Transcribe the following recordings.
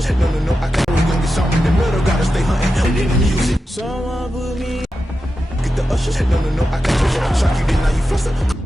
ushers. No, I can't always gonna get something in the middle. Gotta stay hunting in the music. Someone put me. Get the ushers. No, I can't push it. Shock you, then now you fluster.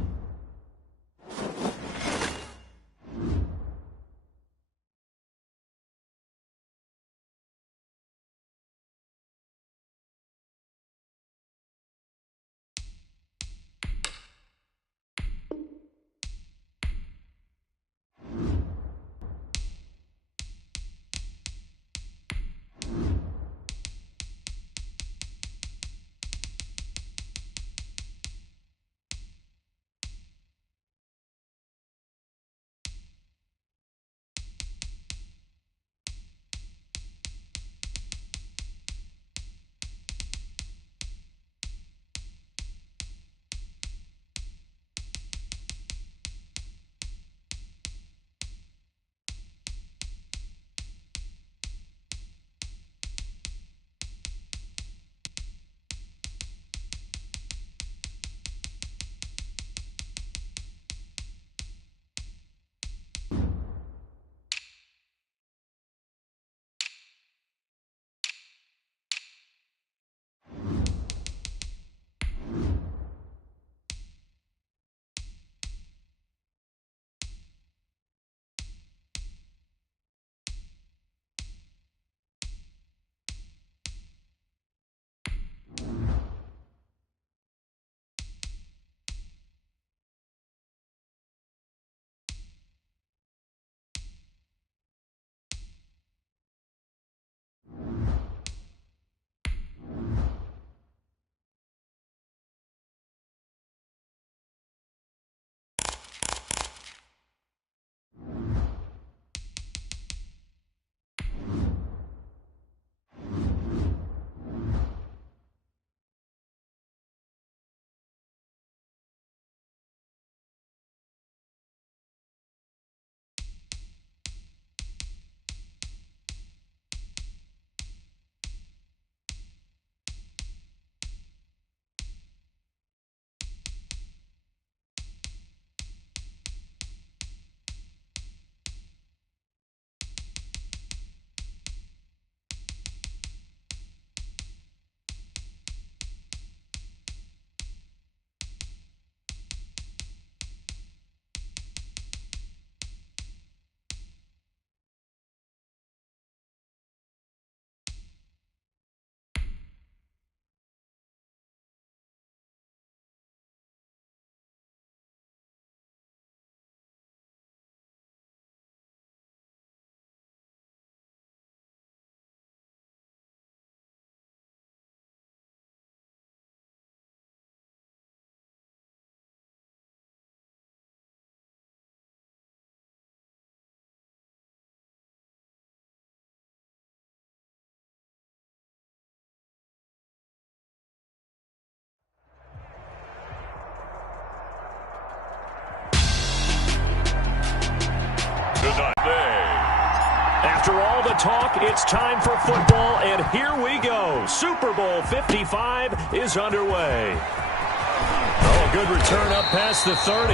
After all the talk, it's time for football, and here we go. Super Bowl 55 is underway. Oh, good return up past the 30.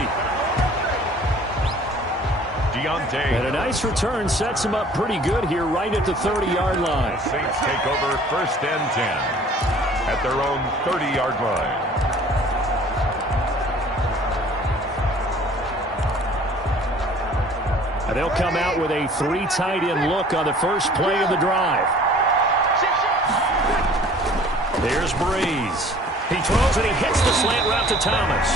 And a nice return sets him up pretty good here right at the 30-yard line. Saints take over 1st and 10 at their own 30-yard line. And they'll come out with a 3 tight end look on the first play of the drive. Here's Breeze. He throws and he hits the slant route to Thomas.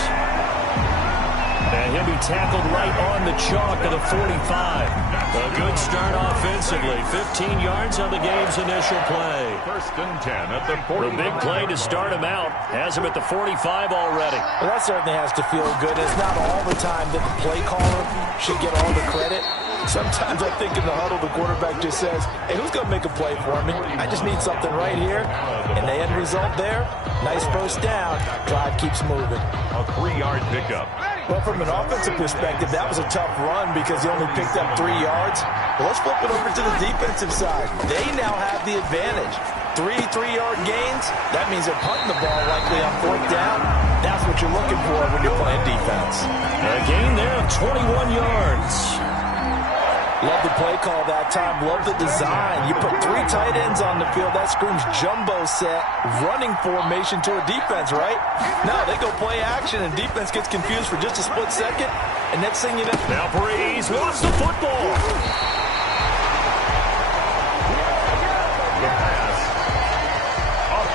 And he'll be tackled right on the chalk of the 45. A good start offensively. 15 yards on the game's initial play. 1st and 10 at the 40. The big play to start him out has him at the 45 already. Well, that certainly has to feel good. It's not all the time that the play caller should get all the credit. Sometimes I think in the huddle, the quarterback just says, hey, who's going to make a play for me? I just need something right here. And the end result there, nice first down. Drive keeps moving. A 3-yard pickup. Well, from an offensive perspective, that was a tough run because he only picked up 3 yards. But let's flip it over to the defensive side. They now have the advantage. 3-3-yard gains, that means they're punting the ball likely on 4th down. That's what you're looking for when you're playing defense. A gain there of 21 yards. Love the play call that time. Love the design. You put 3 tight ends on the field. That screams jumbo set, running formation to a defense, right? No, they go play action, and defense gets confused for just a split second. And next thing you know... Now Breeze lost the football.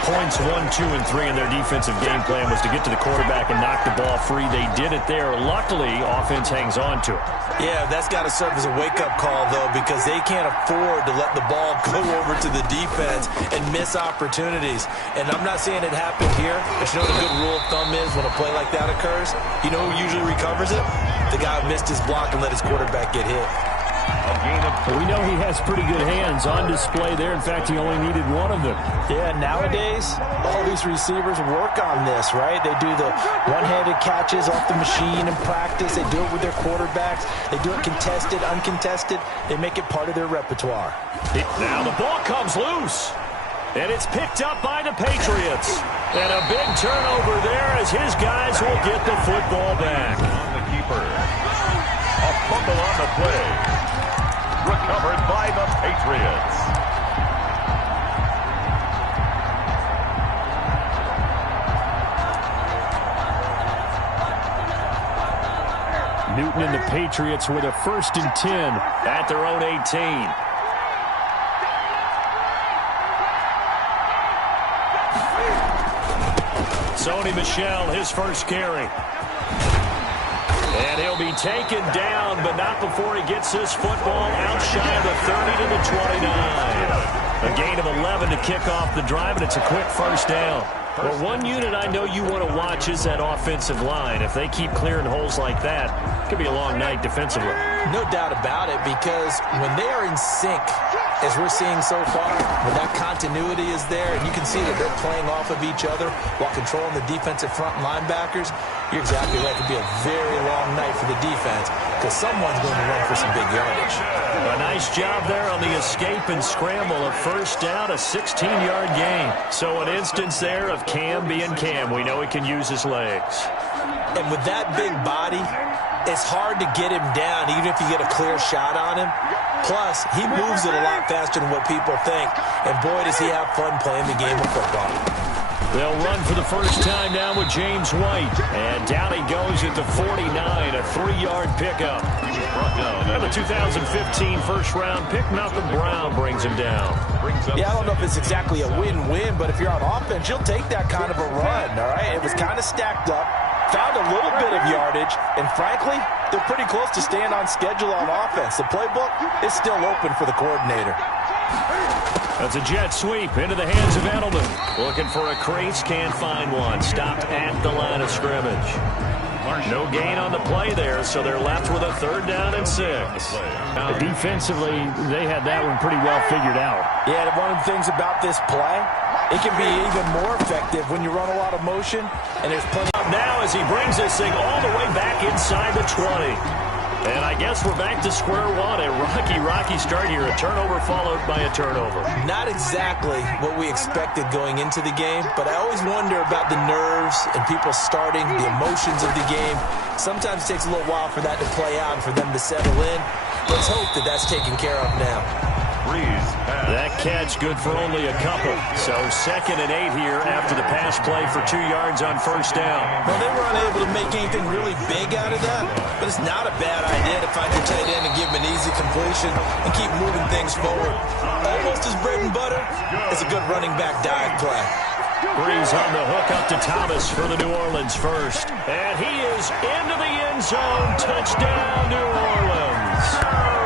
Points 1, 2, and 3 in their defensive game plan was to get to the quarterback and knock the ball free. They did it there. Luckily, offense hangs on to it. Yeah, that's got to serve as a wake-up call, though, because they can't afford to let the ball go over to the defense and miss opportunities. And I'm not saying it happened here, but you know what a good rule of thumb is when a play like that occurs? You know who usually recovers it? The guy who missed his block and let his quarterback get hit. We know he has pretty good hands on display there. In fact, he only needed one of them. Yeah, nowadays, all these receivers work on this, right? They do the one-handed catches off the machine in practice. They do it with their quarterbacks. They do it contested, uncontested. They make it part of their repertoire. Now the ball comes loose. And it's picked up by the Patriots. And a big turnover there as his guys will get the football back. On the keeper. A fumble on the play. Recovered by the Patriots. Newton and the Patriots with a 1st and 10 at their own 18. Sony Michel, his first carry. And he'll be taken down, but not before he gets this football out shy of the 30 to the 29. A gain of 11 to kick off the drive, and it's a quick first down. Well, one unit I know you want to watch is that offensive line. If they keep clearing holes like that, it could be a long night defensively. No doubt about it, because when they are in sync, as we're seeing so far, when that continuity is there, and you can see that they're playing off of each other while controlling the defensive front linebackers, you're exactly right. It could be a very long night for the defense because someone's going to run for some big yardage. A nice job there on the escape and scramble. A first down, a 16-yard gain. So an instance there of Cam being Cam. We know he can use his legs. And with that big body, it's hard to get him down even if you get a clear shot on him. Plus, he moves it a lot faster than what people think. And boy, does he have fun playing the game of football. They'll run for the first time now with James White. And down he goes at the 49, a 3-yard pickup. And the 2015 first-round pick, Malcolm Brown, brings him down. Yeah, I don't know if it's exactly a win-win, but if you're on offense, you'll take that kind of a run, all right? It was kind of stacked up, found a little bit of yardage, and frankly, they're pretty close to staying on schedule on offense. The playbook is still open for the coordinator. That's a jet sweep into the hands of Edelman. Looking for a crease, can't find one. Stopped at the line of scrimmage. No gain on the play there, so they're left with a 3rd down and 6. Defensively, they had that one pretty well figured out. Yeah, and one of the things about this play, it can be even more effective when you run a lot of motion, and there's plenty. Now as he brings this thing all the way back inside the 20. And I guess we're back to square one. A rocky start here. A turnover followed by a turnover. Not exactly what we expected going into the game, but I always wonder about the nerves and people starting, the emotions of the game. Sometimes it takes a little while for that to play out and for them to settle in. Let's hope that that's taken care of now. That catch good for only a couple. So 2nd and 8 here after the pass play for 2 yards on first down. Well, they were unable to make anything really big out of that, but it's not a bad idea to find your tight end and give him an easy completion and keep moving things forward. Almost as bread and butter as a good running back dive play. Breeze on the hook up to Thomas for the New Orleans first. And he is into the end zone. Touchdown, New Orleans.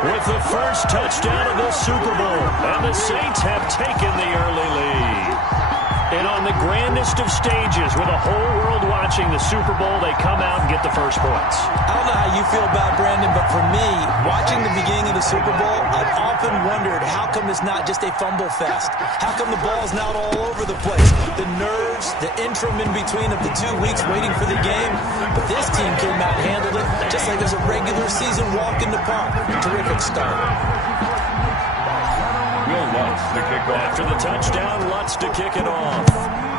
With the first touchdown of this Super Bowl. And the Saints have taken the early lead. And on the grandest of stages, with the whole world watching the Super Bowl, they come out and get the first points. I don't know how you feel about Brandon, but for me, watching the beginning of the Super Bowl, I've often wondered how come it's not just a fumble fest? How come the ball's not all over the place? The nerves, the interim in between of the 2 weeks waiting for the game. But this team came out and handled it just like it was a regular season walk in the park. Terrific start. After the touchdown, Lutz to kick it off.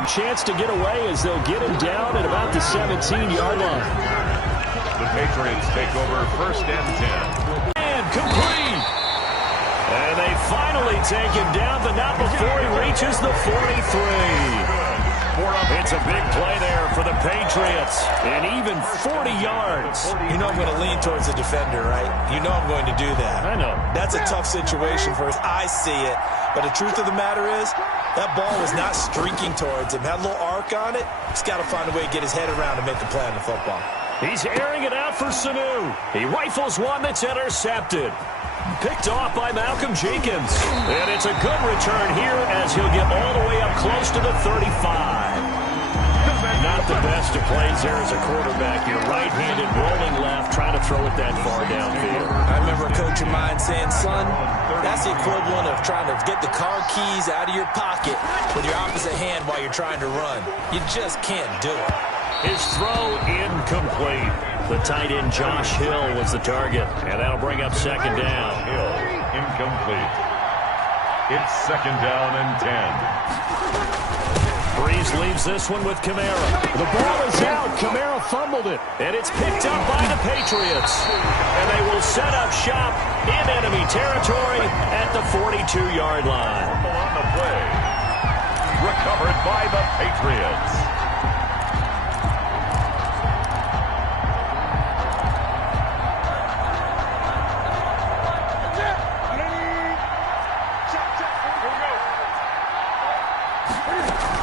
Chance to get away as they'll get him down at about the 17-yard line. The Patriots take over 1st and 10. And complete. And they finally take him down, but not before he reaches the 43. It's a big play there for the Patriots. And even 40 yards. You know I'm going to lean towards the defender, right? You know I'm going to do that. I know. That's a tough situation for us. I see it. But the truth of the matter is, that ball was not streaking towards him. Had a little arc on it. He's got to find a way to get his head around and make a play on the football. He's airing it out for Sanu. He rifles one that's intercepted. Picked off by Malcolm Jenkins. And it's a good return here as he'll get all the way up close to the 35. Not the best of plays there as a quarterback. You're right-handed, rolling left, trying to throw it that far downfield. I remember a coach of mine saying, son, that's the equivalent of trying to get the car keys out of your pocket with your opposite hand while you're trying to run. You just can't do it. His throw incomplete. The tight end Josh Hill was the target, and that'll bring up second down. Hill, incomplete. It's second down and 10. Breeze leaves this one with Kamara. The ball is out. Kamara fumbled it. And it's picked up by the Patriots. And they will set up shop in enemy territory at the 42-yard line. On the play. Recovered by the Patriots.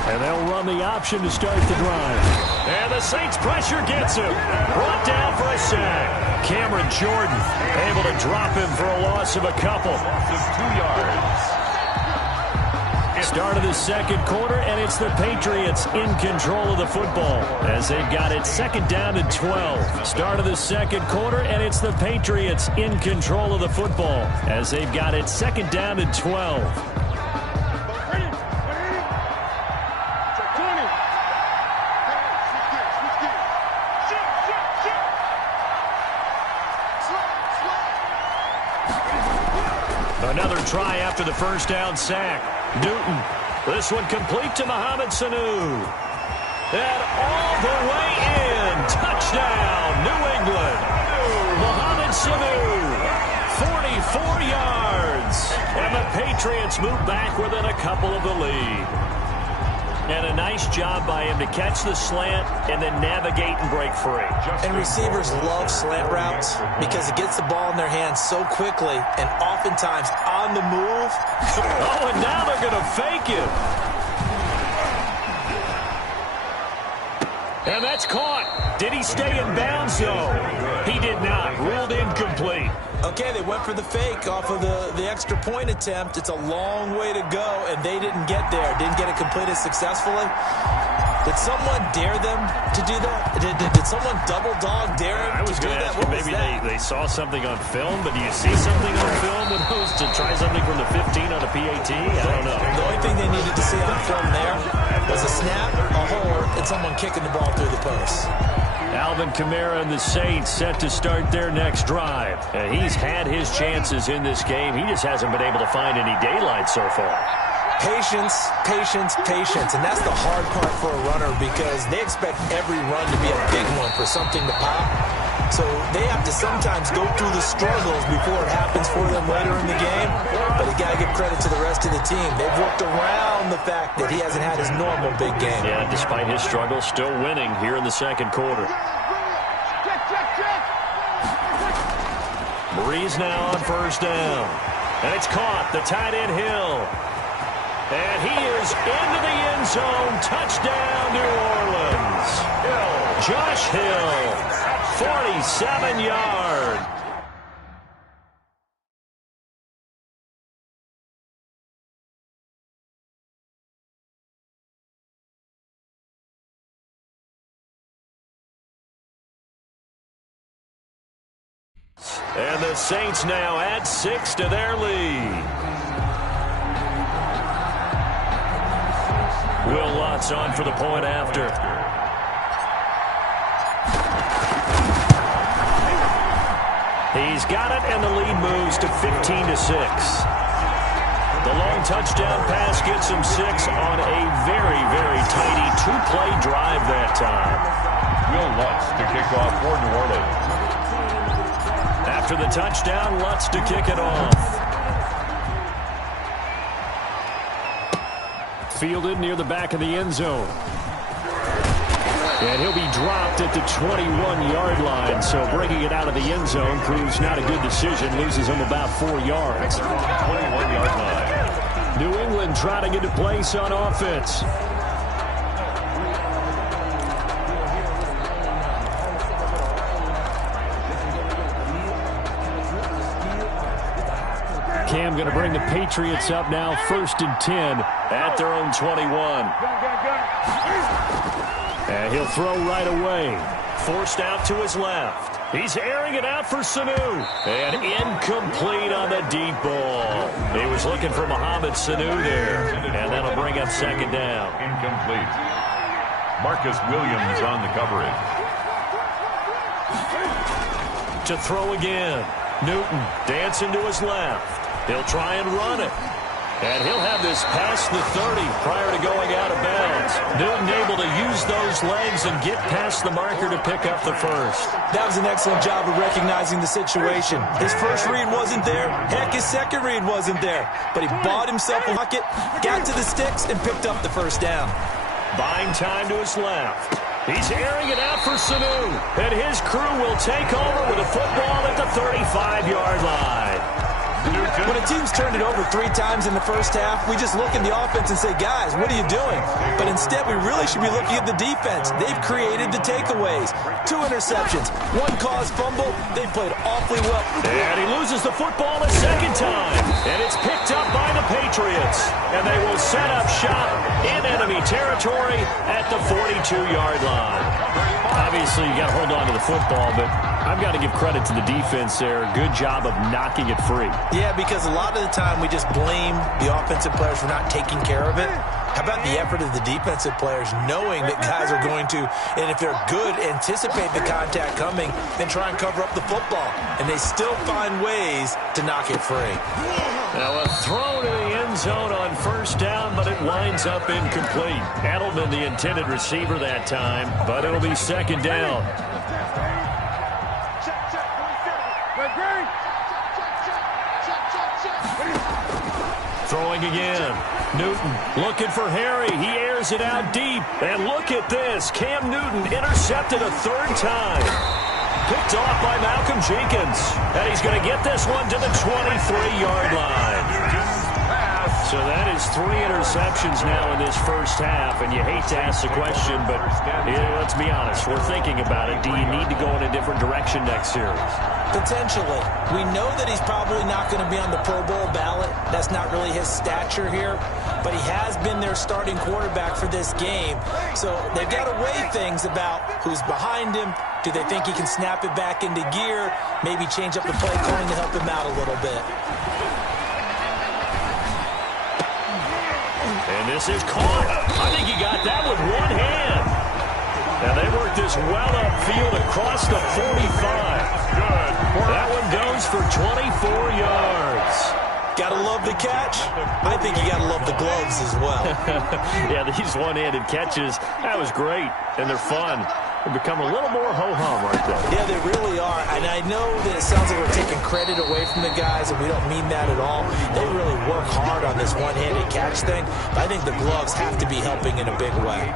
And they'll run the option to start the drive. And the Saints pressure gets him. Brought down for a sack. Cameron Jordan able to drop him for a loss of a couple. Loss of 2 yards. Start of the second quarter, and it's the Patriots in control of the football as they've got it second down and 12. Start of the second quarter, and it's the Patriots in control of the football as they've got it second down and 12. Another try after the first down sack. Newton. This one complete to Mohamed Sanu. And all the way in. Touchdown, New England. Mohamed Sanu. 44 yards. And the Patriots move back within a couple of the lead. And a nice job by him to catch the slant and then navigate and break free. And receivers love slant routes because it gets the ball in their hands so quickly and oftentimes on the move. Oh, and now they're going to fake it. And that's caught. Did he stay in bounds, though? He did not. Ruled incomplete. Okay, they went for the fake off of the extra point attempt. It's a long way to go, and they didn't get there. Didn't get it completed successfully. Did someone dare them to do that? Did someone double dog dare them to do that? What maybe they saw something on film, but do you see something on film when it was to try something from the 15 on a PAT? I don't know. The only thing they needed to see on film there was a snap, a hold, and someone kicking the ball through the post. Alvin Kamara and the Saints set to start their next drive. He's had his chances in this game. He just hasn't been able to find any daylight so far. Patience, patience, patience. And that's the hard part for a runner because they expect every run to be a big one for something to pop. So they have to sometimes go through the struggles before it happens for them later in the game. But you got to give credit to the rest of the team. They've worked around the fact that he hasn't had his normal big game. Yeah, despite his struggles, still winning here in the second quarter. Breeze now on first down. And it's caught. The tight end Hill. And he is into the end zone. Touchdown, New Orleans. Josh Hill, 47 yards. And the Saints now add 6 to their lead. Will Lutz on for the point after. He's got it, and the lead moves to 15-6. The long touchdown pass gets him 6 on a very, very tidy two-play drive that time. Will Lutz to kick off for New Orleans. After the touchdown, Lutz to kick it off. fielded near the back of the end zone. And he'll be dropped at the 21-yard line, so bringing it out of the end zone proves not a good decision. Loses him about 4 yards. 21-yard line. New England trying to get a place on offense. Cam going to bring the Patriots up now, 1st and 10 at their own 21. And he'll throw right away. Forced out to his left. He's airing it out for Sanu. And incomplete on the deep ball. He was looking for Mohamed Sanu there. And that'll bring up 2nd down. Incomplete. Marcus Williams on the coverage. To throw again. Newton dancing to his left. He'll try and run it. And he'll have this past the 30 prior to going out of bounds. Newton able to use those legs and get past the marker to pick up the first. That was an excellent job of recognizing the situation. His first read wasn't there. Heck, his second read wasn't there. But he bought himself a bucket, got to the sticks, and picked up the first down. Buying time to his left. He's airing it out for Sanu. And his crew will take over with a football at the 35-yard line. When a team's turned it over 3 times in the first half, we just look at the offense and say, guys, what are you doing? But instead, we really should be looking at the defense. They've created the takeaways. 2 interceptions, 1 caused fumble. They played awfully well. And he loses the football a second time. And it's picked up by the Patriots. And they will set up shop in enemy territory at the 42-yard line. Obviously, you got to hold on to the football, but I've got to give credit to the defense there. Good job of knocking it free. Yeah, because a lot of the time we just blame the offensive players for not taking care of it. How about the effort of the defensive players knowing that guys are going to, and if they're good, anticipate the contact coming and try and cover up the football. And they still find ways to knock it free. Now a throw to the end zone on 1st down, but it winds up incomplete. Edelman, the intended receiver that time, but it'll be 2nd down. Throwing again. Newton looking for Harry. He airs it out deep. And look at this. Cam Newton intercepted a 3rd time. Picked off by Malcolm Jenkins. And he's going to get this one to the 23-yard line. So that is 3 interceptions now in this first half, and you hate to ask the question, but let's be honest, we're thinking about it. Do you need to go in a different direction next series? Potentially. We know that he's probably not going to be on the Pro Bowl ballot. That's not really his stature here, but he has been their starting quarterback for this game. So they've got to weigh things about who's behind him. Do they think he can snap it back into gear? Maybe change up the play calling to help him out a little bit. And this is caught. I think he got that with one hand. Now they work this well upfield across the 45. Good. That one goes for 24 yards. Gotta love the catch. I think you gotta love the gloves as well. Yeah, these one-handed catches, that was great, and they're fun. They become a little more ho-hum right there. Yeah, they really are. And I know that it sounds like we're taking credit away from the guys, and we don't mean that at all. They really work hard on this one-handed catch thing. But I think the gloves have to be helping in a big way.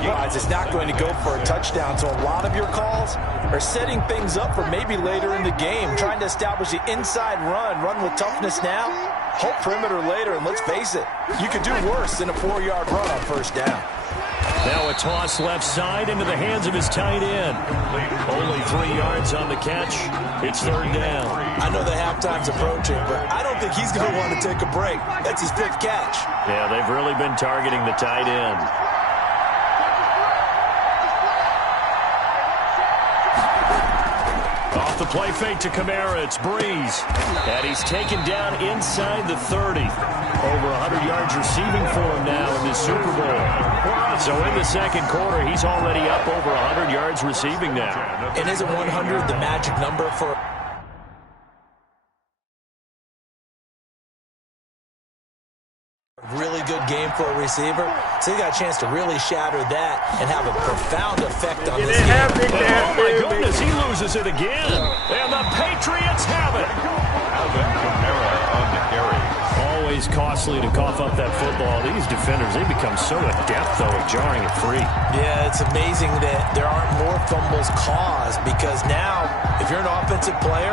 Guys, it's not going to go for a touchdown, so a lot of your calls are setting things up for maybe later in the game, trying to establish the inside run with toughness now, hope perimeter later, and let's face it, you could do worse than a 4-yard run on 1st down. Now a toss left side into the hands of his tight end. Only 3 yards on the catch. It's 3rd down. I know the halftime's approaching, but I don't think he's going to want to take a break. That's his 5th catch. Yeah, they've really been targeting the tight end. Off the play fake to Kamara, it's Breeze. And he's taken down inside the 30. Over 100 yards receiving for him now in this Super Bowl. So in the 2nd quarter, he's already up over 100 yards receiving now. And isn't 100 the magic number for a really good game for a receiver? So he got a chance to really shatter that and have a profound effect on this game. Oh my goodness, he loses it again. And the Patriots have it. Alvin Kamara on the carry. All always costly to cough up that football. These defenders, they become so adept, though, at jarring it free. Yeah, it's amazing that there aren't more fumbles caused because now, if you're an offensive player,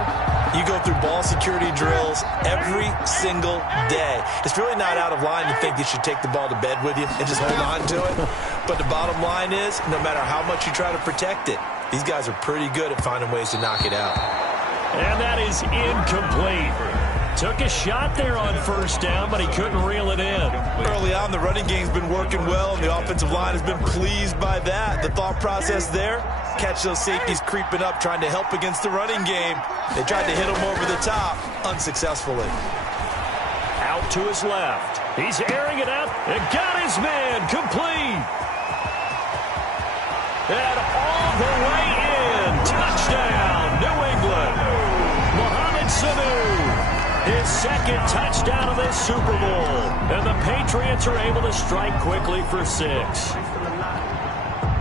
you go through ball security drills every single day. It's really not out of line to think you should take the ball to bed with you and just hold on to it. But the bottom line is, no matter how much you try to protect it, these guys are pretty good at finding ways to knock it out. And that is incomplete. Took a shot there on first down, but he couldn't reel it in. Early on, the running game's been working well, and the offensive line has been pleased by that. The thought process there, catch those safeties creeping up, trying to help against the running game. They tried to hit him over the top, unsuccessfully. Out to his left. He's airing it out and got his man complete. And all the way in. Touchdown, New England. Mohamed Sanu. His second touchdown of this Super Bowl. And the Patriots are able to strike quickly for 6.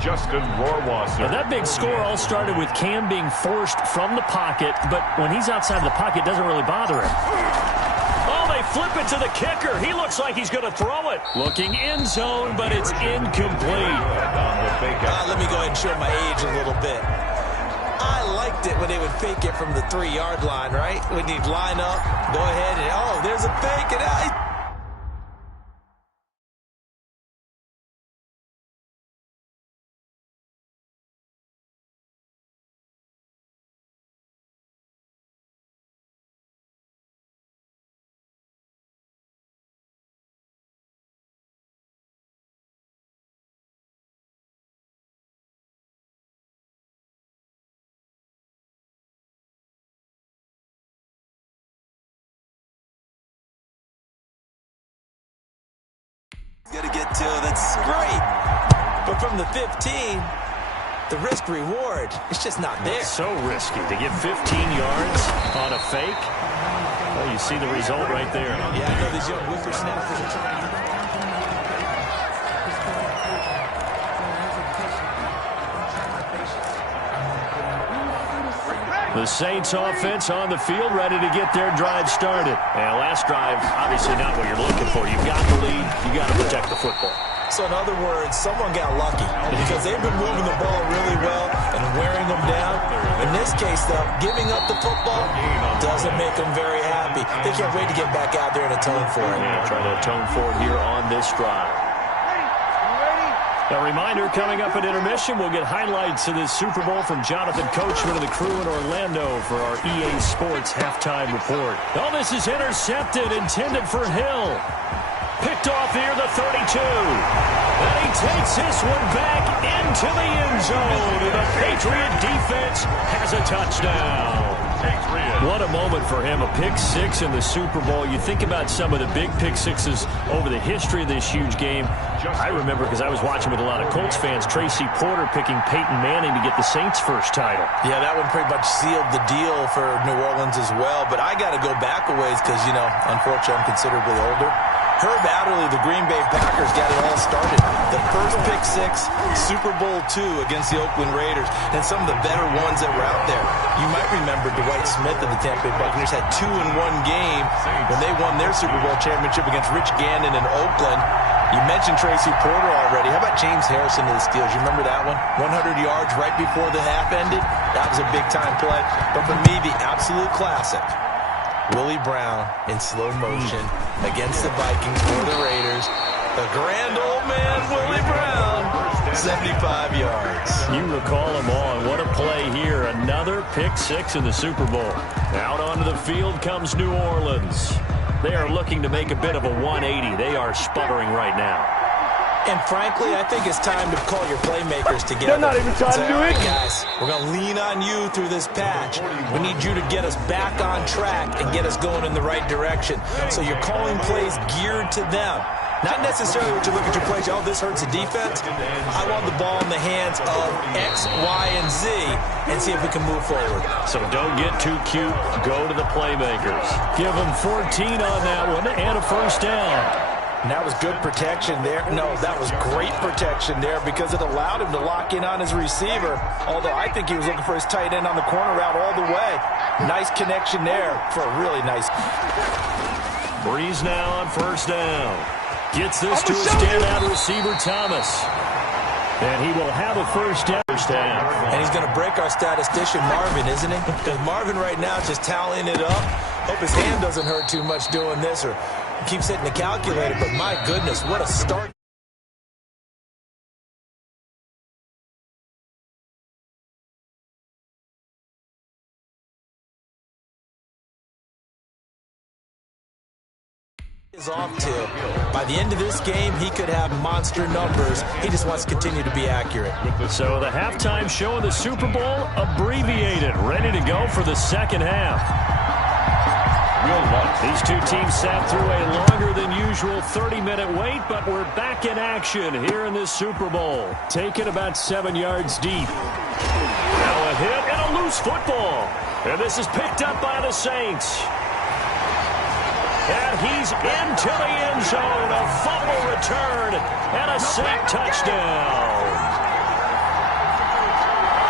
Justin Rohrwasser. And that big score all started with Cam being forced from the pocket, but when he's outside the pocket, it doesn't really bother him. Oh, they flip it to the kicker. He looks like he's going to throw it. Looking end zone, but it's incomplete. Let me go ahead and show my age a little bit. I liked it when they would fake it from the 3-yard line, right? When you'd line up, go ahead and, oh, there's a fake. And going to get 2. That's great. But from the 15, the risk-reward, it's just not there. So risky to get 15 yards on a fake. Well, you see the result right there. Yeah, I know these young whippersnappers are trying to... The Saints offense on the field, ready to get their drive started. And last drive, obviously not what you're looking for. You've got the lead. You got to protect the football. So in other words, someone got lucky because they've been moving the ball really well and wearing them down. In this case, though, giving up the football doesn't make them very happy. They can't wait to get back out there and atone for it. Yeah, trying to atone for it here on this drive. A reminder, coming up at intermission, we'll get highlights of this Super Bowl from Jonathan Coachman and the crew in Orlando for our EA Sports halftime report. Oh, this is intercepted, intended for Hill. Picked off here, the 32. And he takes this one back into the end zone. And the Patriot defense has a touchdown. What a moment for him, a pick-6 in the Super Bowl. You think about some of the big pick-6s over the history of this huge game. I remember, because I was watching with a lot of Colts fans, Tracy Porter picking Peyton Manning to get the Saints' first title. Yeah, that one pretty much sealed the deal for New Orleans as well. But I got to go back a ways because, you know, unfortunately I'm considerably older. Herb Adderley, the Green Bay Packers, got it all started. The first pick-6, Super Bowl II against the Oakland Raiders, and some of the better ones that were out there. You might remember Dwight Smith of the Tampa Bay Buccaneers had 2 in one game when they won their Super Bowl championship against Rich Gannon in Oakland. You mentioned Tracy Porter already. How about James Harrison of the Steelers? You remember that one? 100 yards right before the half ended? That was a big-time play. But for me, the absolute classic, Willie Brown in slow motion against the Vikings for the Raiders. The grand old man, Willie Brown, 75 yards. You recall them all, and what a play here. Another pick-6 in the Super Bowl. Out onto the field comes New Orleans. They are looking to make a bit of a 180. They are sputtering right now. And frankly, I think it's time to call your playmakers together. They're not even trying to do it. Guys, we're going to lean on you through this patch. We need you to get us back on track and get us going in the right direction. So you're calling plays geared to them. Not necessarily what you look at your plays, oh, this hurts the defense. I want the ball in the hands of X, Y, and Z and see if we can move forward. So don't get too cute. Go to the playmakers. Give them 14 on that one and a first down. And that was good protection there. No, that was great protection there because it allowed him to lock in on his receiver. Although I think he was looking for his tight end on the corner route all the way. Nice connection there for a really nice. Breeze now on first down. Gets this to a standout receiver, Thomas. And he will have a first down. And he's going to break our statistician, Marvin, isn't he? Because Marvin right now is just tallying it up. Hope his hand doesn't hurt too much doing this or keeps hitting the calculator. But my goodness, what a start. Is off to. By the end of this game, he could have monster numbers. He just wants to continue to be accurate. So the halftime show of the Super Bowl abbreviated, ready to go for the second half. These two teams sat through a longer than usual 30-minute wait, but we're back in action here in this Super Bowl. Taken about 7 yards deep. Now a hit and a loose football. And this is picked up by the Saints. And he's into the end zone. A fumble return and a Saint touchdown.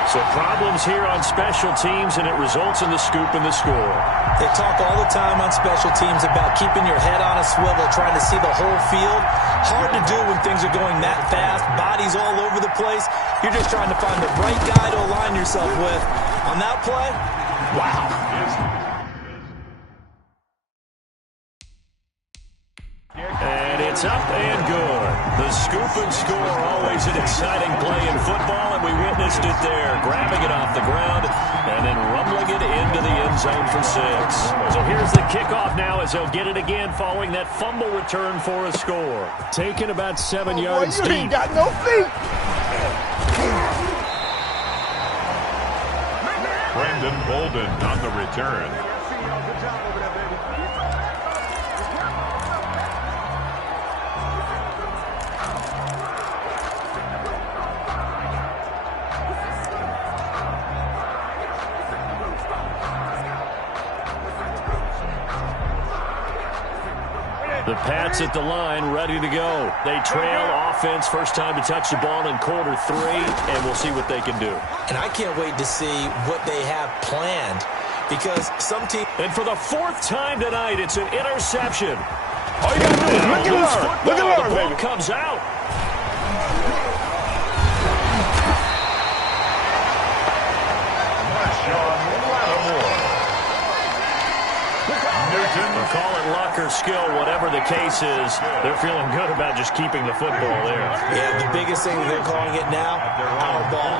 So problems here on special teams, and it results in the scoop and the score. They talk all the time on special teams about keeping your head on a swivel, trying to see the whole field. Hard to do when things are going that fast, bodies all over the place. You're just trying to find the right guy to align yourself with. On that play, wow. And it's up and good. The scoop and score, always an exciting play in football, and we witnessed it there, grabbing it off the ground and then rumbling it into the end zone for 6. So here's the kickoff now as he'll get it again following that fumble return for a score. Taken about 7 yards you deep. Ain't got no feet. Brandon Bolden on the return. The Pats at the line, ready to go. They trail offense, first time to touch the ball in quarter 3, and we'll see what they can do. And I can't wait to see what they have planned because some team. And for the 4th time tonight, it's an interception. All you got to do is look at her. Look at her, the ball baby. comes out. Call it luck or skill, whatever the case is, they're feeling good about just keeping the football there. Yeah, the biggest thing they're calling it now, our ball.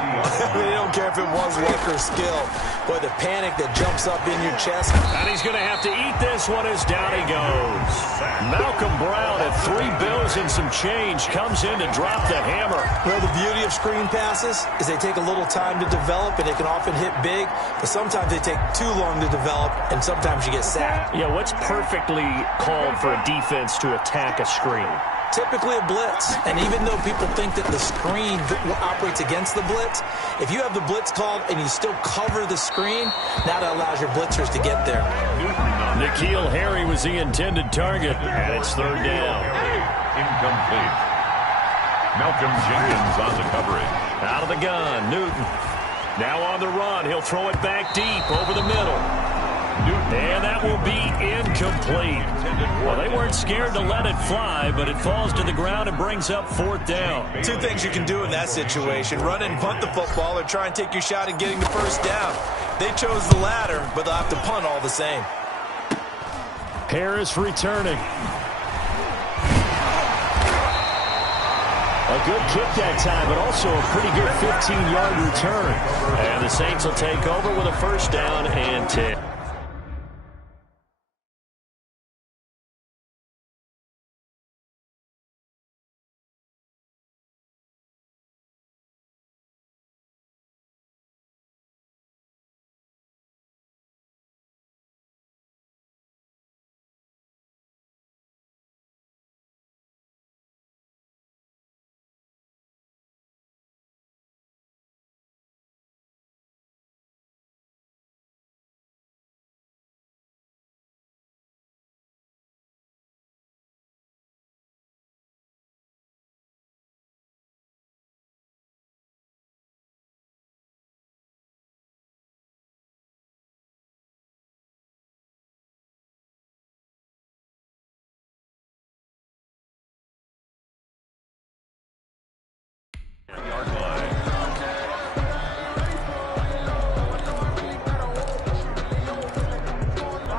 They don't care if it was luck or skill. Boy, the panic that jumps up in your chest. And he's going to have to eat this one as down he goes. Malcolm Brown at $3 bills and some change comes in to drop the hammer. Well, the beauty of screen passes is they take a little time to develop, and they can often hit big, but sometimes they take too long to develop, and sometimes you get sacked. Yeah, what's perfectly called for a defense to attack a screen? Typically a blitz, and even though people think that the screen operates against the blitz, if you have the blitz called and you still cover the screen, now that allows your blitzers to get there. N'Keal Harry was the intended target, and it's 3rd down. Incomplete. Malcolm Jenkins on the coverage. Out of the gun, Newton. Now on the run, he'll throw it back deep over the middle. And that will be incomplete. Well, they weren't scared to let it fly, but it falls to the ground and brings up 4th down. 2 things you can do in that situation: run and punt the football, or try and take your shot at getting the first down. They chose the latter, but they'll have to punt all the same. Harris returning. A good kick that time, but also a pretty good 15-yard return. And the Saints will take over with a first down and 10.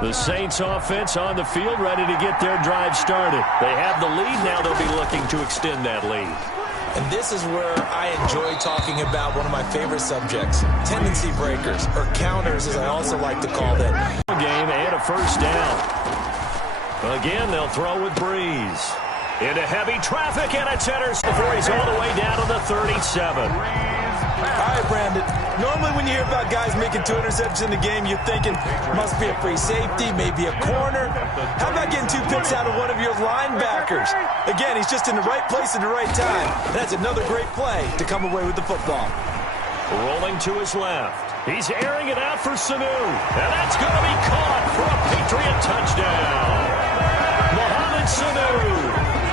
The Saints offense on the field, ready to get their drive started. They have the lead. Now they'll be looking to extend that lead. And this is where I enjoy talking about one of my favorite subjects, tendency breakers, or counters, as I also like to call them. Game and a first down. Again, they'll throw with Breeze. Into heavy traffic, and it's intercepted before he's all the way down to the 37. All right, Brandon. Normally when you hear about guys making 2 interceptions in the game, you're thinking must be a free safety, maybe a corner. How about getting 2 picks out of one of your linebackers? Again, he's just in the right place at the right time. That's another great play to come away with the football. Rolling to his left. He's airing it out for Sanu. And that's going to be caught for a Patriot touchdown. Mohamed Sanu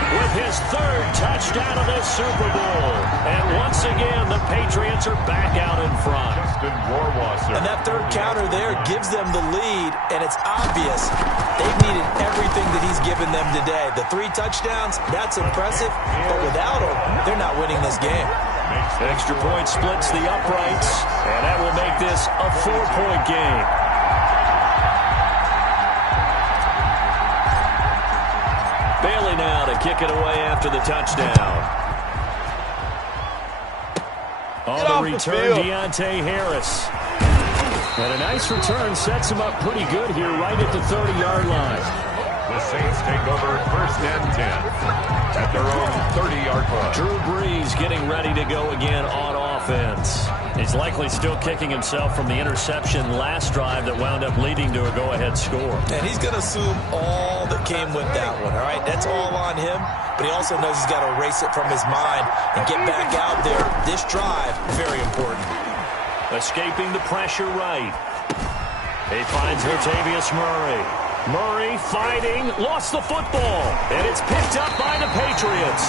with his 3rd touchdown of the Super Bowl. And once again, the Patriots are back out in front. And that 3rd counter there gives them the lead, and it's obvious they've needed everything that he's given them today. The 3 touchdowns, that's impressive, but without him, they're not winning this game. Extra point splits the uprights, and that will make this a 4-point game. Bailey now to kick it away after the touchdown. On the return, Deontay Harris. And a nice return sets him up pretty good here right at the 30-yard line. The Saints take over 1st and 10 at their own 30-yard line. Drew Brees getting ready to go again on offense. He's likely still kicking himself from the interception last drive that wound up leading to a go-ahead score. And he's going to assume all that came with that one, all right? That's all on him, but he also knows he's got to erase it from his mind and get back out there. This drive, very important. Escaping the pressure right. He finds Latavius Murray. Murray fighting, lost the football, and it's picked up by the Patriots.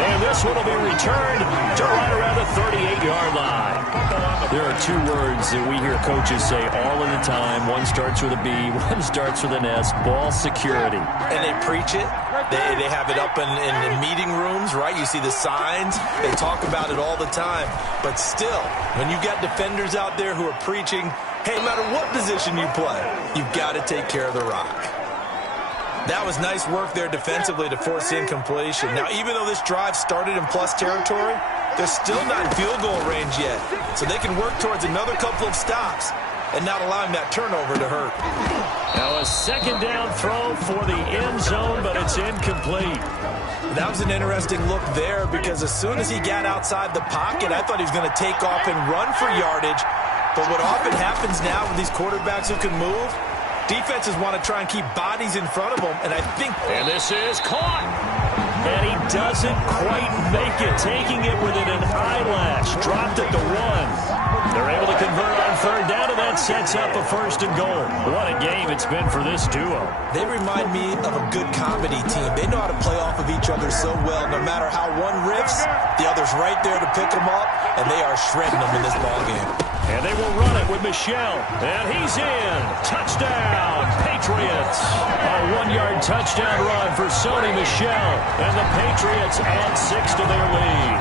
And this one will be returned to right around the 38-yard line. There are 2 words that we hear coaches say all of the time. One starts with a B, one starts with an S, ball security. And they preach it. They have it up in meeting rooms, right? You see the signs. They talk about it all the time. But still, when you've got defenders out there who are preaching, hey, no matter what position you play, you've got to take care of the rock. That was nice work there defensively to force incompletion. Now, even though this drive started in plus territory, they're still not in field goal range yet. So they can work towards another couple of stops and not allowing that turnover to hurt. Now a 2nd down throw for the end zone, but it's incomplete. That was an interesting look there because as soon as he got outside the pocket, I thought he was going to take off and run for yardage. But what often happens now with these quarterbacks who can move, defenses want to try and keep bodies in front of them, and I think... And this is caught. And he doesn't quite make it, taking it within an eyelash. Dropped at the 1. They're able to convert on 3rd down, and that sets up a 1st and goal. What a game it's been for this duo. They remind me of a good comedy team. They know how to play off of each other so well. No matter how one riffs, the other's right there to pick them up, and they are shredding them in this ballgame. And they will run it with Michel. And he's in. Touchdown, Patriots. A 1-yard touchdown run for Sony Michel. And the Patriots add 6 to their lead.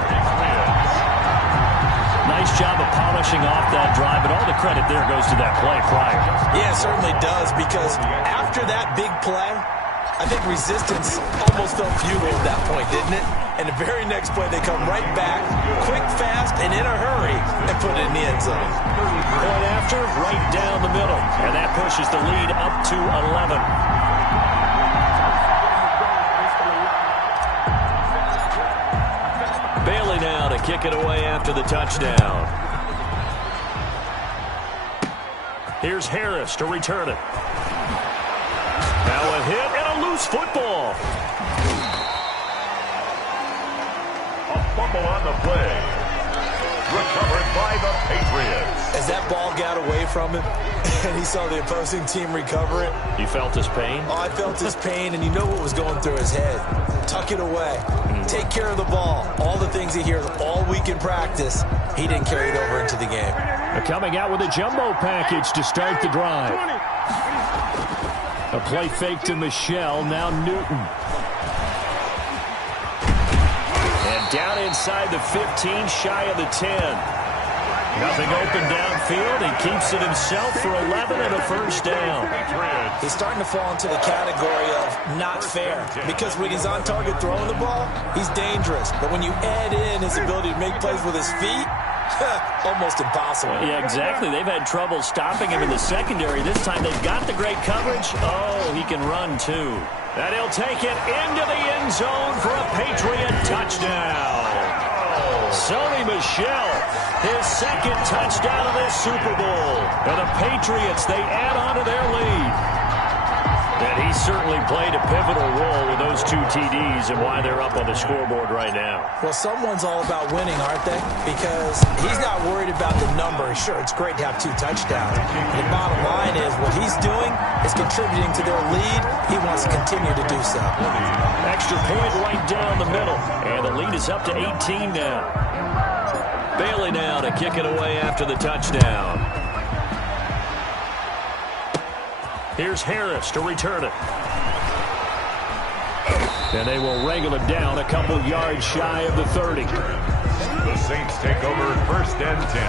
Nice job of polishing off that drive, but all the credit there goes to that play prior. Yeah, it certainly does, because after that big play, I think resistance almost felt futile at that point, didn't it? And the very next play, they come right back, quick, fast, and in a hurry, and put it in the end zone. Point after, right down the middle. And that pushes the lead up to 11. Bailey now to kick it away after the touchdown. Here's Harris to return it. Now a hit and a loose football. A fumble on the play. Recovered by the Patriots. As that ball got away from him and he saw the opposing team recover it. You felt his pain? Oh, I felt his pain, and you know what was going through his head. Tuck it away. Take care of the ball. All the things he hears all week in practice, he didn't carry it over into the game. They're coming out with a jumbo package to start the drive. A play fake to Michel, now Newton. And down inside the 15, shy of the 10. Nothing open downfield. He keeps it himself for 11 and a first down. He's starting to fall into the category of not fair, because when he's on target throwing the ball, he's dangerous. But when you add in his ability to make plays with his feet, almost impossible. Yeah, exactly. They've had trouble stopping him in the secondary. This time they've got the great coverage. Oh, he can run too. And he'll take it into the end zone for a Patriot touchdown. Sonny Michel, his second touchdown of this Super Bowl. And the Patriots, they add on to their lead. And he certainly played a pivotal role with those 2 TDs and why they're up on the scoreboard right now. Well, someone's all about winning, aren't they? Because he's not worried about the number. Sure, it's great to have 2 touchdowns. The bottom line is what he's doing is contributing to their lead. He wants to continue to do so. Extra point right down the middle. And the lead is up to 18 now. Bailey now to kick it away after the touchdown. Here's Harris to return it. And they will wrangle him down a couple yards shy of the 30. The Saints take over first and 10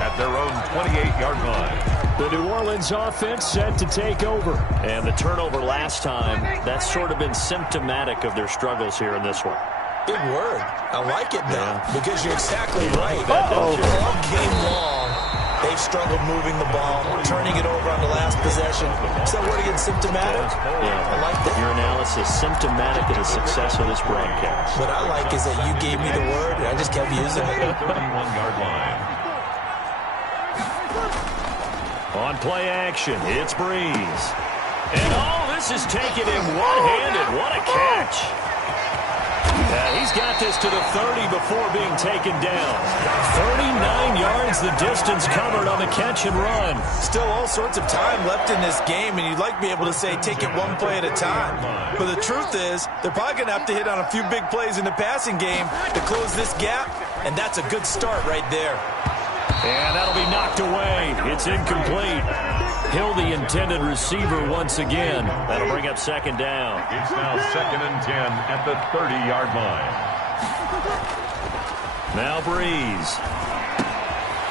at their own 28-yard line. The New Orleans offense set to take over. And the turnover last time, that's sort of been symptomatic of their struggles here in this one. Big word. I like it now, because you're exactly right. All game long, they've struggled moving the ball, turning it over on the last possession. So word again, symptomatic? Yeah. I like that. Your analysis, symptomatic of the success of this broadcast. What I like is that you gave me the word, and I just kept using it. 31-yard line. On play action, it's Breeze. And this is taken in one-handed. What a catch. He's got this to the 30 before being taken down. 39 yards the distance covered on the catch and run. Still all sorts of time left in this game, and you'd like to be able to say take it one play at a time. But the truth is, they're probably going to have to hit on a few big plays in the passing game to close this gap, and that's a good start right there. And that'll be knocked away. It's incomplete. Hill, the intended receiver once again. That'll bring up second down. It's now second and 10 at the 30-yard line. Now Breeze.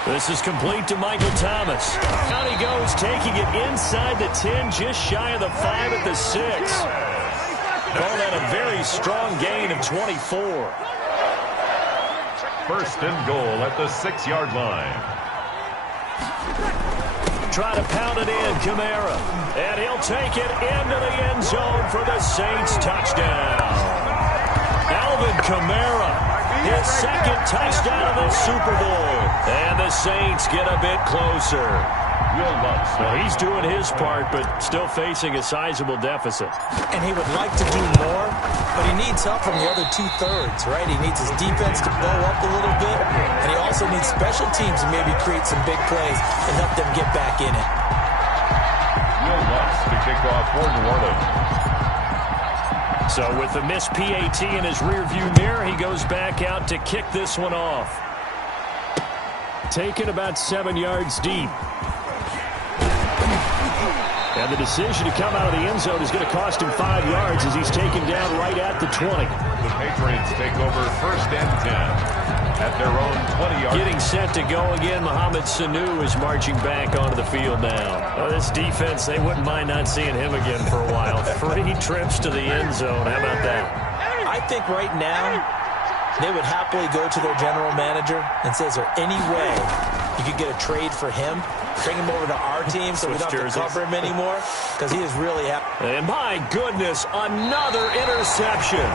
This is complete to Michael Thomas. Out he goes, taking it inside the 10, just shy of the 5 at the 6. Call that a very strong gain of 24. First and goal at the 6-yard line. Try to pound it in, Kamara. And he'll take it into the end zone for the Saints touchdown. Alvin Kamara, his second touchdown of the Super Bowl. And the Saints get a bit closer. Well, he's doing his part, but still facing a sizable deficit. And he would like to do more, but he needs help from the other 2/3, right? He needs his defense to blow up a little bit, and he also needs special teams to maybe create some big plays and help them get back in it. Will Lutz to kick off for New Orleans. So with the missed PAT in his rearview mirror, he goes back out to kick this one off. Taken about 7 yards deep. And the decision to come out of the end zone is going to cost him 5 yards as he's taken down right at the 20. The Patriots take over first and 10 at their own 20-yard line. Getting set to go again, Mohamed Sanu is marching back onto the field now. Oh, this defense, they wouldn't mind not seeing him again for a while. 3 trips to the end zone. How about that? I think right now they would happily go to their general manager and say, is there any way you could get a trade for him? Bring him over to our team so we don't have to cover him anymore, because he is really happy. And my goodness, another interception.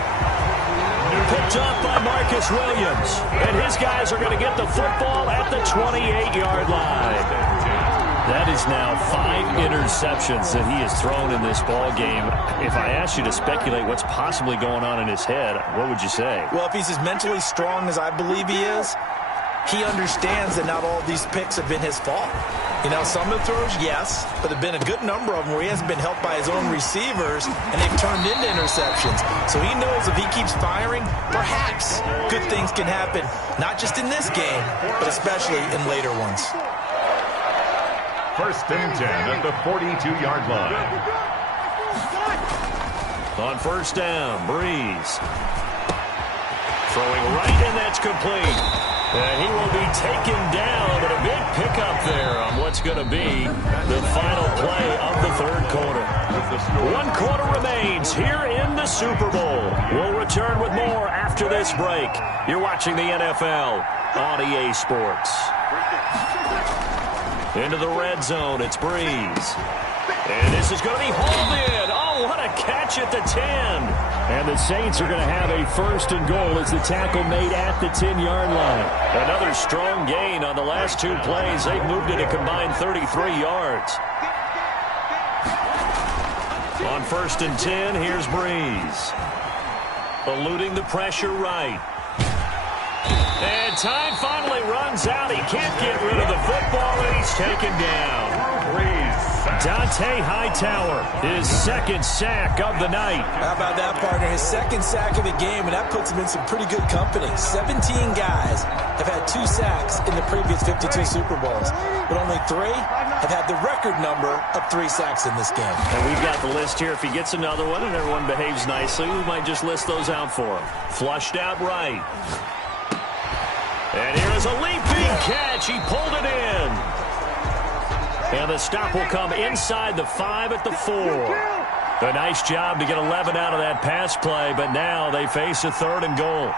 Picked up by Marcus Williams. And his guys are going to get the football at the 28-yard line. That is now 5 interceptions that he has thrown in this ball game. If I asked you to speculate what's possibly going on in his head, what would you say? Well, if he's as mentally strong as I believe he is, he understands that not all of these picks have been his fault. You know, some of the throws, yes, but there have been a good number of them where he hasn't been helped by his own receivers, and they've turned into interceptions. So he knows if he keeps firing, perhaps good things can happen, not just in this game, but especially in later ones. First and 10 at the 42-yard line. On first down, Breeze. Throwing right, and that's complete. And he will be taken down, but a big pickup there on what's going to be the final play of the third quarter. 1 quarter remains here in the Super Bowl. We'll return with more after this break. You're watching the NFL on EA Sports. Into the red zone, it's Breeze. And this is going to be hauled in. Oh, what a catch at the 10. And the Saints are going to have a first and goal as the tackle made at the 10-yard line. Another strong gain on the last 2 plays. They've moved it a combined 33 yards. On 1st and 10, here's Breeze. Eluding the pressure right. And time finally runs out. He can't get rid of the football, and he's taken down. Dante Hightower, his 2nd sack of the night. How about that, partner? His 2nd sack of the game, and that puts him in some pretty good company. 17 guys have had 2 sacks in the previous 52 Super Bowls, but only 3 have had the record number of 3 sacks in this game. And we've got the list here. If he gets another one and everyone behaves nicely, we might just list those out for him. Flushed out right. And here is a leaping catch. He pulled it in. And the stop will come inside the 5 at the 4. A nice job to get 11 out of that pass play, but now they face a 3rd and goal.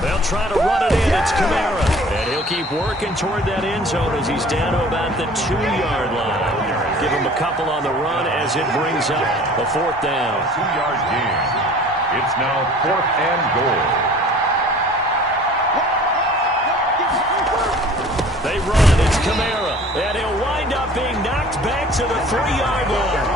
They'll try to run it in. It's Kamara. And he'll keep working toward that end zone as he's down to about the 2-yard line. Give him a couple on the run as it brings up a 4th down. 2-yard gain. It's now 4th and goal. They run. It's Kamara. And he'll wind up being knocked back to the 3-yard line.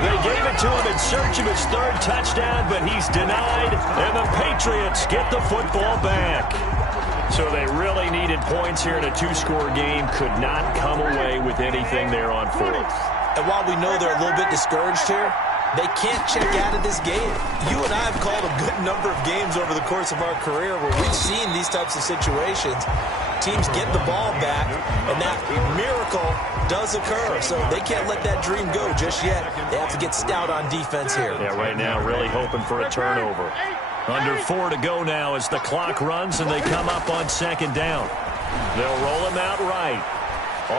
They gave it to him in search of his 3rd touchdown, but he's denied. And the Patriots get the football back. So they really needed points here in a 2-score game. Could not come away with anything there on 4th. And while we know they're a little bit discouraged here, they can't check out of this game. You and I have called a good number of games over the course of our career where we've seen these types of situations. Teams get the ball back, and that miracle does occur. So they can't let that dream go just yet. They have to get stout on defense here. Yeah, right now really hoping for a turnover. Under 4 to go now as the clock runs and they come up on 2nd down. They'll roll him out right.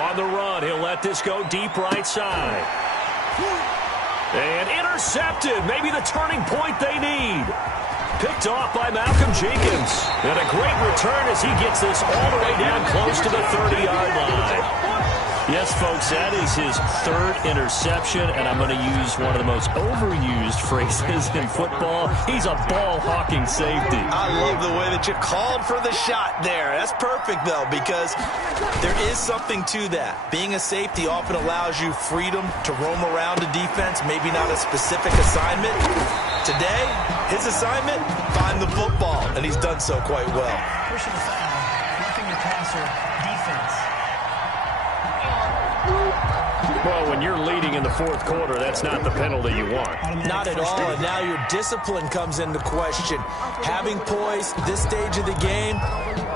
On the run, he'll let this go deep right side. And intercepted. Maybe the turning point they need. Picked off by Malcolm Jenkins. And a great return as he gets this all the way down close to the 30-yard line. Yes, folks, that is his 3rd interception, and I'm going to use one of the most overused phrases in football. He's a ball-hawking safety. I love the way that you called for the shot there. That's perfect, though, because there is something to that. Being a safety often allows you freedom to roam around a defense, maybe not a specific assignment. Today, his assignment, find the football, and he's done so quite well. Pushing the foul, roughing the passer, defense. Well, when you're leading in the 4th quarter, that's not the penalty you want. Not at all, and now your discipline comes into question. Having poise this stage of the game,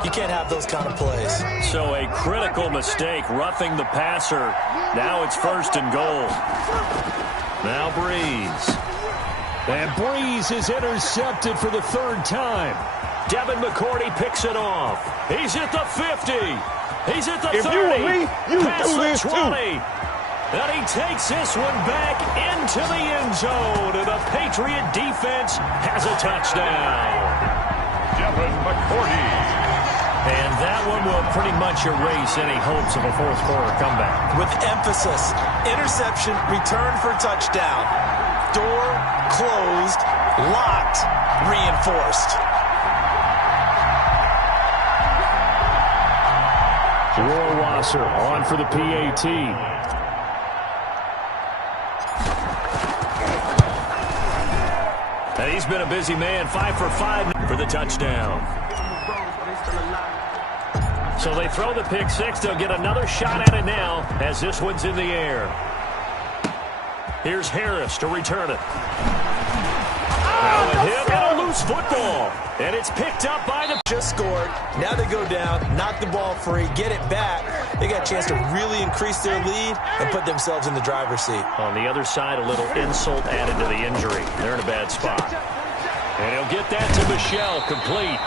you can't have those kind of plays. So a critical mistake, roughing the passer. Now it's 1st and goal. Now Breeze. And Breeze is intercepted for the 3rd time. Devin McCourty picks it off. He's at the 50. He's at the 30. If you were me, you past do the this 20. too. And he takes this one back into the end zone. And the Patriot defense has a touchdown. Devin McCourty. And that one will pretty much erase any hopes of a 4th quarter comeback. With emphasis, interception, return for touchdown. Door closed, locked, reinforced. Rohrwasser on for the PAT. And he's been a busy man, 5 for 5 for the touchdown. So they throw the pick 6. They'll get another shot at it now as this one's in the air. Here's Harris to return it. Now with him and a loose football. And it's picked up by the... Just scored. Now they go down, knock the ball free, get it back. They got a chance to really increase their lead and put themselves in the driver's seat. On the other side, a little insult added to the injury. They're in a bad spot. And he'll get that to Michelle, complete.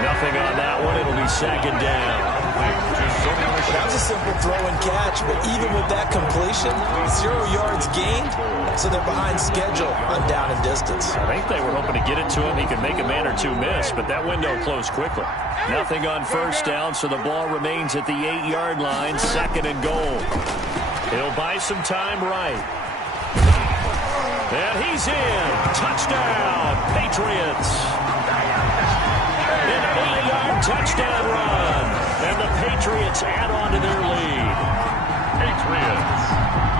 Nothing on that one. It'll be second down. That was a simple throw and catch, but even with that completion, 0 yards gained, so they're behind schedule on down and distance. I think they were hoping to get it to him. He could make a man or two miss, but that window closed quickly. Nothing on first down, so the ball remains at the 8-yard line, second and goal. He'll buy some time right. And he's in. Touchdown, Patriots. An 8-yard touchdown run. And the Patriots add on to their lead. Patriots.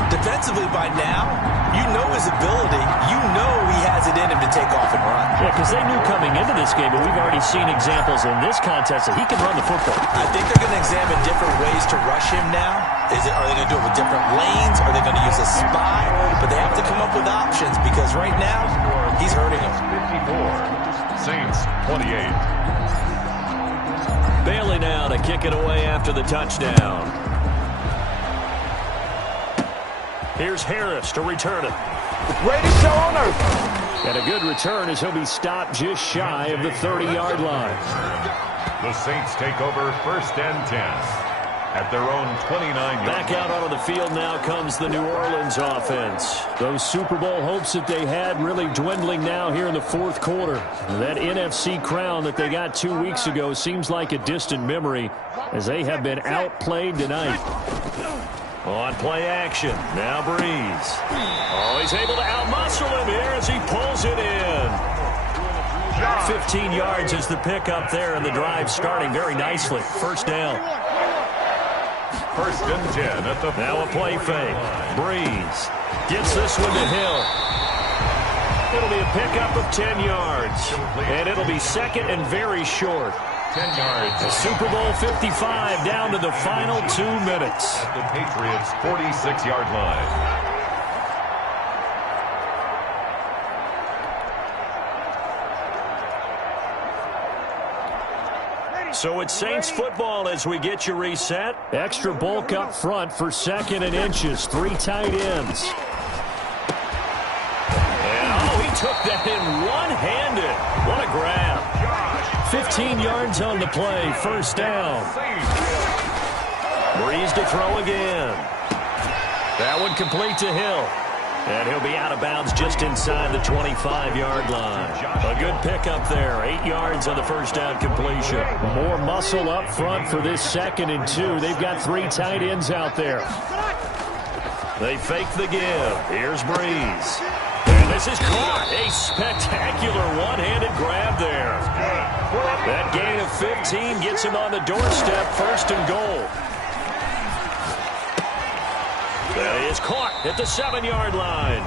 Defensively by now, you know his ability. You know he has it in him to take off and run. Yeah, because they knew coming into this game, but we've already seen examples in this contest that he can run the football. I think they're going to examine different ways to rush him now. Are they going to do it with different lanes? Are they going to use a spy? But they have to come up with options because right now, he's hurting them. 54. Saints 28. Bailey now to kick it away after the touchdown. Here's Harris to return it. Greatest show on earth. And a good return as he'll be stopped just shy of the 30-yard line. The Saints take over first and 10 at their own 29-yard. Back out onto the field now comes the New Orleans offense. Those Super Bowl hopes that they had really dwindling now here in the fourth quarter. That NFC crown that they got 2 weeks ago seems like a distant memory as they have been outplayed tonight. On play action, now Breeze. Oh, he's able to outmuscle him here as he pulls it in. 15 yards is the pickup there, and the drive starting very nicely. First down. First and 10 at the now a play fake. Breeze gets this one to Hill. It'll be a pickup of 10 yards, and it'll be second and very short. 10 yards. The Super Bowl 55 down to the final 2 minutes. At the Patriots' 46-yard line. So it's Saints football as we get you reset. Extra bulk up front for second and inches. 3 tight ends. And oh, he took that in one-handed. What a grab. 15 yards on the play, first down. Breeze to throw again. That one complete to Hill. And he'll be out of bounds just inside the 25-yard line. A good pickup there, 8 yards on the first down completion. More muscle up front for this second and 2. They've got 3 tight ends out there. They fake the give. Here's Breeze. And this is caught. A spectacular one-handed grab there. That gain of 15 gets him on the doorstep, first and goal. That is caught at the 7-yard line.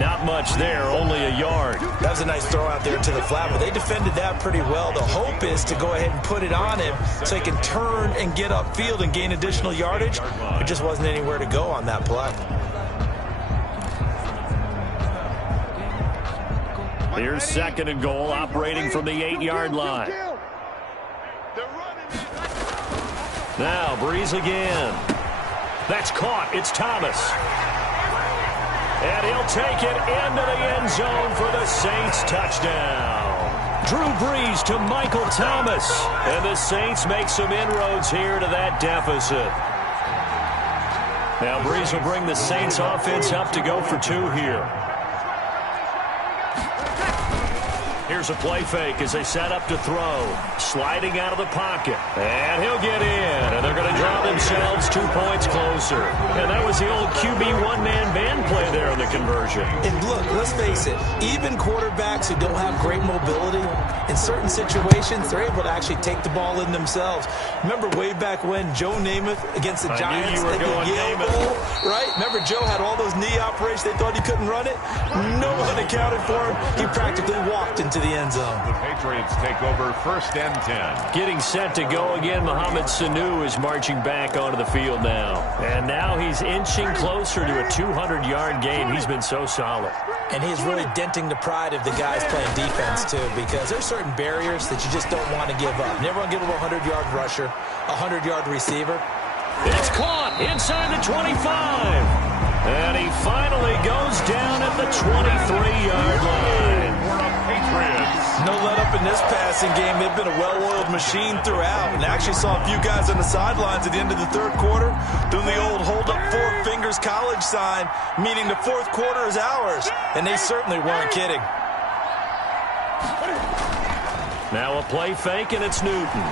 Not much there, only a yard. That was a nice throw out there to the flat, but they defended that pretty well. The hope is to go ahead and put it on him so he can turn and get upfield and gain additional yardage. There just wasn't anywhere to go on that play. Here's second and goal, operating from the 8-yard line. Now, Breeze again. That's caught. It's Thomas. And he'll take it into the end zone for the Saints touchdown. Drew Brees to Michael Thomas. And the Saints make some inroads here to that deficit. Now, Breeze will bring the Saints offense up to go for 2 here. Here's a play fake as they set up to throw. Sliding out of the pocket. And he'll get in. And they're going to draw themselves 2 points closer. And that was the old QB one-man band play there on the conversion. And look, let's face it, even quarterbacks who don't have great mobility, in certain situations, they're able to actually take the ball in themselves. Remember way back when Joe Namath against the Giants in the Yale Bowl, right? Remember Joe had all those knee operations. They thought he couldn't run it. No one accounted for him. He practically walked into the end zone. The Patriots take over first and 10. Getting set to go again, Mohamed Sanu is marching back onto the field now. And now he's inching closer to a 200-yard gain. He's been so solid. And he's really denting the pride of the guys playing defense, too, because there's certain barriers that you just don't want to give up. Never want to give up a 100-yard rusher, a 100-yard receiver. It's caught inside the 25. And he finally goes down at the 23-yard line. Patriots. No let up in this passing game. They've been a well-oiled machine throughout, and actually saw a few guys on the sidelines at the end of the third quarter doing the old hold up four fingers college sign, meaning the fourth quarter is ours, and they certainly weren't kidding. Now a play fake, and it's Newton.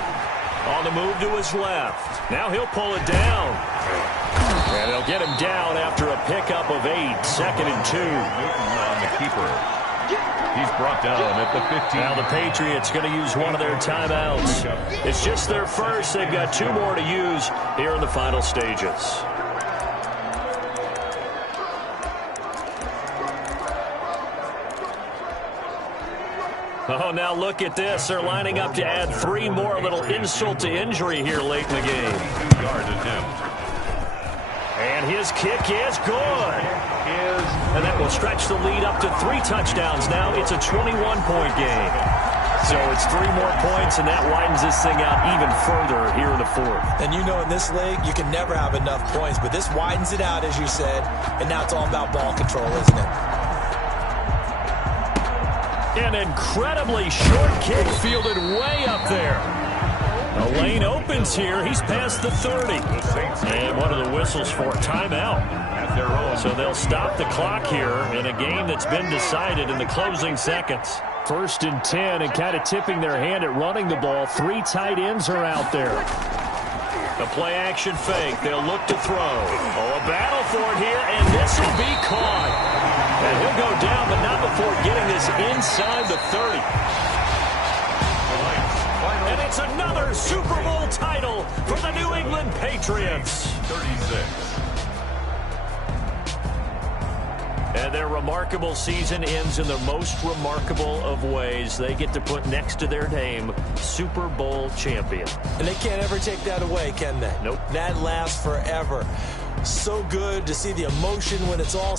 On the move to his left. Now he'll pull it down. And they'll get him down after a pickup of 8, 2nd and 2. Newton on the keeper. He's brought down at the 15. Now the Patriots going to use one of their timeouts. It's just their first. They've got 2 more to use here in the final stages. Oh, now look at this. They're lining up to add 3 more, a little insult to injury here late in the game. 2-yard attempt. And his kick is good. And that will stretch the lead up to 3 touchdowns. Now it's a 21-point game. So it's 3 more points, and that widens this thing out even further here in the fourth. And you know, in this league, you can never have enough points, but this widens it out, as you said, and now it's all about ball control, isn't it? An incredibly short kick fielded way up there. The lane opens here. He's past the 30. And one of the whistles for a timeout. So they'll stop the clock here in a game that's been decided in the closing seconds. 1st and 10, and kind of tipping their hand at running the ball. 3 tight ends are out there. A play-action fake. They'll look to throw. Oh, a battle for it here, and this will be caught. And he'll go down, but not before getting this inside the 30. And it's another Super Bowl title for the New England Patriots. 36. And their remarkable season ends in the most remarkable of ways. They get to put next to their name, Super Bowl champion. And they can't ever take that away, can they? Nope. That lasts forever. So good to see the emotion when it's all